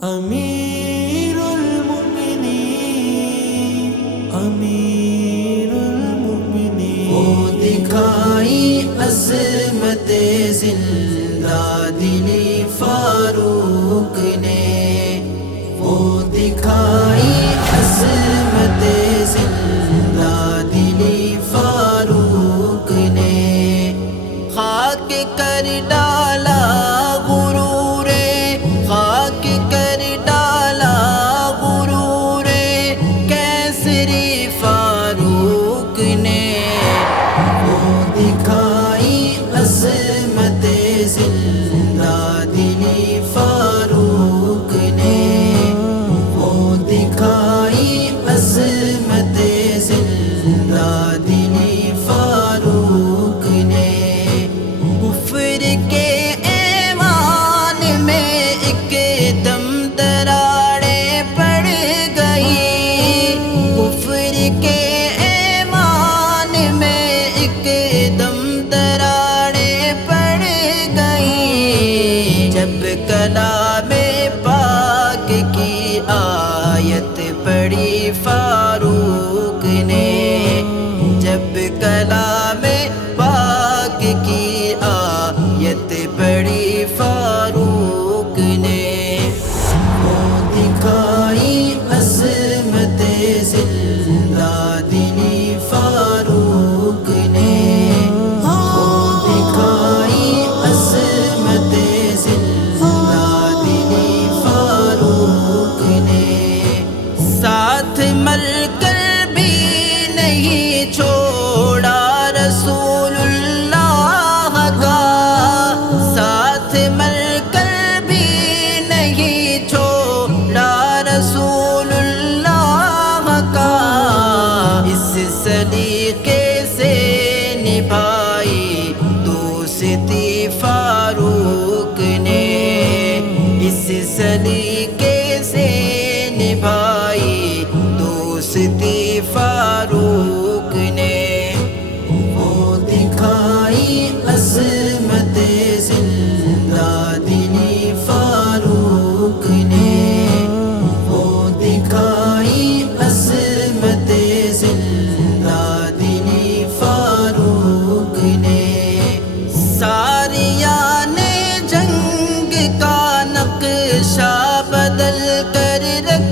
امیر المؤمنین امیر المؤمنین وہ دکھائی عظمت زندہ دلی فاروق نے، وہ دکھائی عظمت زندہ دلی فاروق نے، خاک کر ڈالا غرور، خاک کر ڈالا غرور کیسری فاروق نے، وہ دکھائی عظمت زندہ دلی فاروق نے، وہ دکھائی عظمت زندہ دلی فاروق نے، کفر کے ایمان میں ایک دم دراڑیں پڑ گئی، کفر کے ایمان میں ایک دم دراڑیں پڑ گئی، جب کلام پاک کی آیت پڑھی فاروق نے، جب کلام پاک کی آیت پڑھی فاروق نے، وہ دکھائی عظمت زندہ دلی فاروق نے، وہ دکھائی عظمت زندہ دلی فاروق نے، ساتھ مل کر بھی نہیں چھوڑا رسول اللہ کا، ساتھ مل کر بھی نہیں چھوڑا رسول اللہ کا، اس سلیقے سے نبھائی دوستی فاروق نے، اس سلیقے سے نبھائی دوستی فاروق نے، وہ دکھائی عظمت زندہ دلی فاروق نے، وہ دکھائی عظمت زندہ دلی فاروق نے، ساریان جنگ کا نقشہ بدل کر رکھ